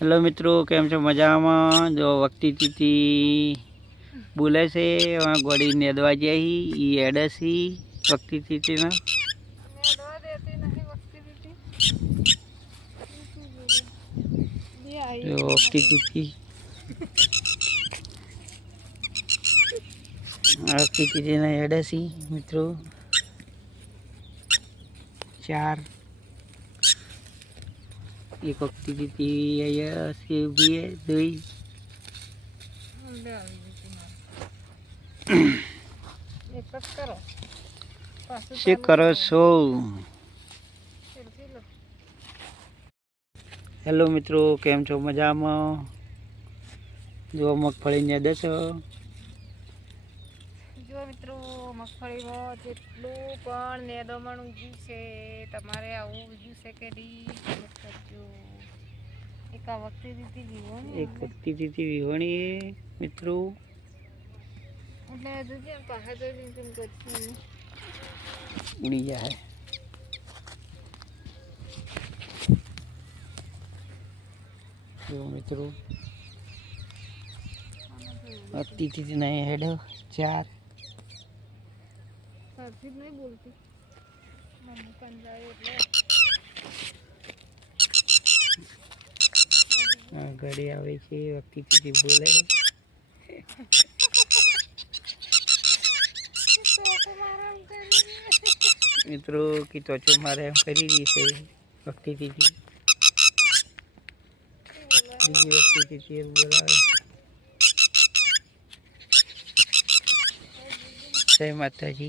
Hello मित्रों, केम छो मजामां। जो वक्ती तीती बोले से वहाँ गोड़ी नेदवा जाई ई एडसी वक्ती तीती ना नेदवा देती नहीं वक्ती तीती ये आई जो वक्ती तीती ना एडसी मित्रों 4 एक वक्ती तीती सी भी है 2 एक करो से करो सो। हेलो मित्रों, केम छो मजामां। जो मगफળી ने देशो जो मित्रों मगफળી में जेटलू पण नेदमण उग्યું છે તમારે આવું ઉગ્યું છે કે ડી કમેન્ટ કરજો। એક આ વખતે દીધી વિહોણી एक वक्ती तीती विहोणी मित्रों એટલે હજુ પાસે તો કેમ કરશું उड़ी जाए। जो मित्रों वक्ती तीती नहीं हेड 4 સાચી નહીં બોલતી મમ્મી કંજાય એટલે घड़ी आवे छे वक्ती तीती बोले मित्रों की त्वचा मारे एम करी रही है वक्ती तीती बीजी वक्ती तीती बोला जय माता जी।